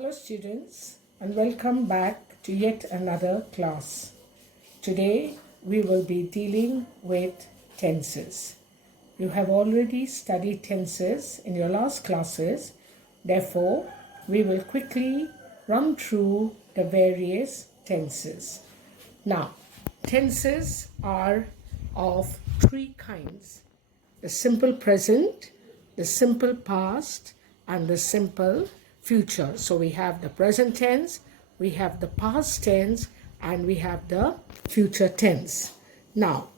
Hello students, and welcome back to yet another class. Today we will be dealing with tenses. You have already studied tenses in your last classes. Therefore, we will quickly run through the various tenses. Now, tenses are of three kinds: the simple present, the simple past, and the simple future. So we have the present tense, we have the past tense, and we have the future tense. Now,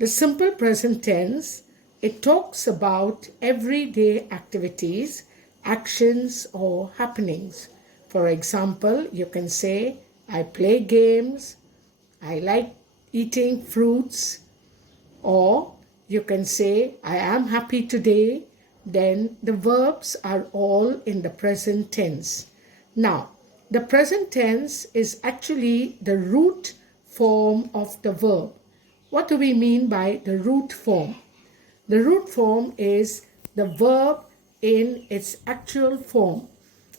the simple present tense, it talks about everyday activities, actions, or happenings. For example, you can say, I play games, I like eating fruits, or you can say, I am happy today. Then the verbs are all in the present tense. Now, the present tense is actually the root form of the verb. What do we mean by the root form? The root form is the verb in its actual form.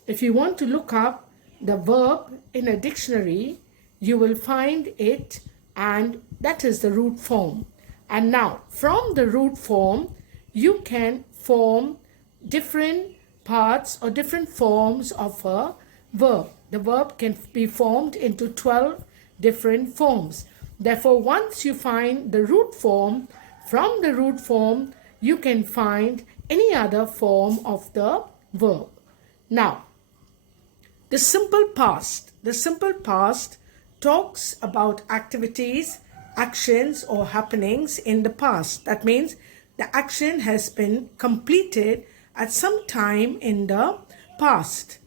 If you want to look up the verb in a dictionary, you will find it, and that is the root form. And now, from the root form, you can form different parts or different forms of a verb. The verb can be formed into 12 different forms. Therefore, once you find the root form, from the root form, you can find any other form of the verb. Now, the simple past. The simple past talks about activities, actions, or happenings in the past. That means the action has been completed at some time in the past.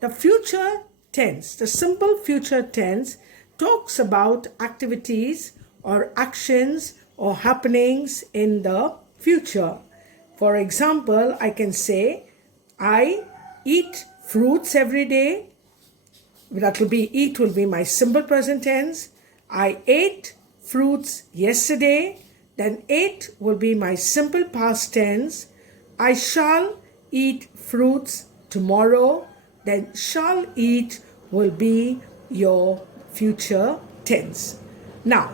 The future tense, the simple future tense, talks about activities or actions or happenings in the future. For example, I can say, I eat fruits every day. That will be, eat will be my simple present tense. I ate fruits yesterday. Then ate will be my simple past tense. I shall eat fruits tomorrow. Then shall eat will be your future tense. Now,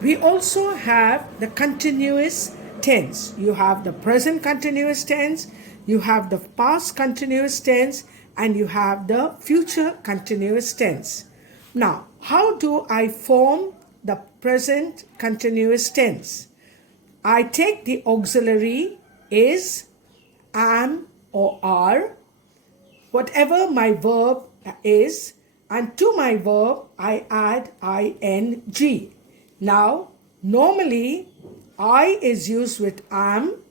we also have the continuous tense. You have the present continuous tense, you have the past continuous tense, and you have the future continuous tense. Now, how do I form the present continuous tense? I take the auxiliary is, am, or are, whatever my verb is, and to my verb I add ing. Now, normally I is used with am,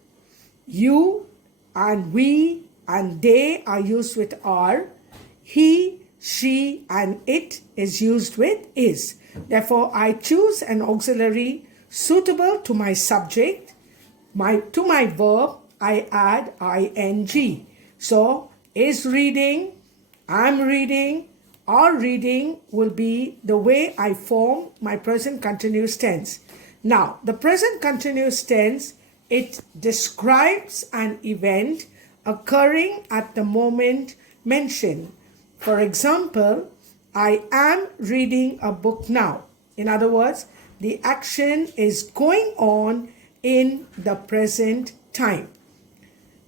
you and we and they are used with are, he, she, and it is used with is. Therefore, I choose an auxiliary suitable to my subject. To my verb, I add ing. So, is reading, am reading, are reading will be the way I form my present continuous tense. Now, the present continuous tense, it describes an event occurring at the moment mentioned. For example, I am reading a book now. In other words, the action is going on in the present time.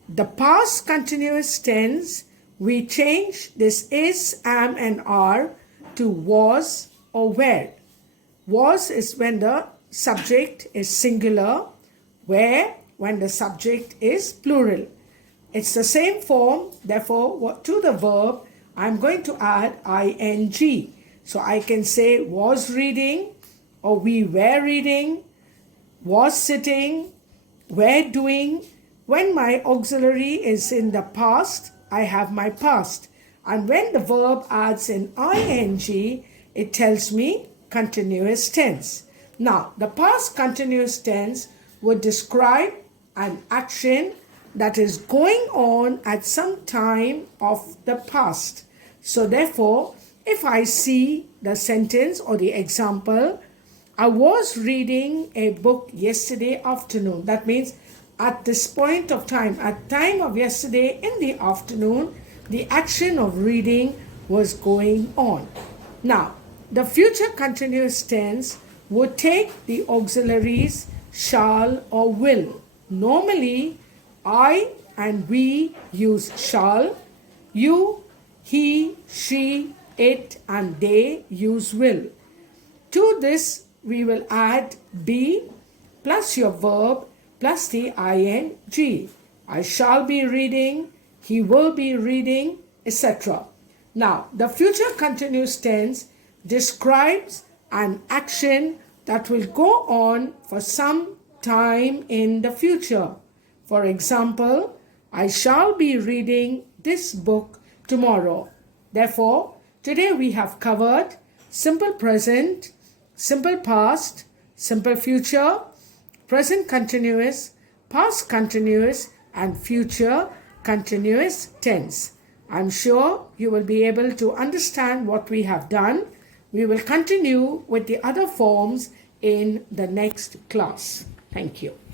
The past continuous tense, we change this is, am, and are to was or were. Was is when the subject is singular, were when the subject is plural. It's the same form, therefore, to the verb, I'm going to add ing. So I can say was reading, or we were reading, was sitting, were doing. When my auxiliary is in the past, I have my past. And when the verb adds in ing, it tells me continuous tense. Now, the past continuous tense would describe an action that is going on at some time of the past. So therefore, if I see the sentence or the example, I was reading a book yesterday afternoon. That means at this point of time, at time of yesterday in the afternoon, the action of reading was going on. Now, the future continuous tense would take the auxiliaries shall or will. Normally, I and we use shall. You, he, she, it and they use will. To this, we will add be plus your verb plus the ing. I shall be reading, he will be reading, etc. Now, the future continuous tense describes an action that will go on for some time in the future. For example, I shall be reading this book tomorrow. Therefore, today we have covered simple present, simple past, simple future, present continuous, past continuous, and future continuous tense. I'm sure you will be able to understand what we have done. We will continue with the other forms in the next class. Thank you.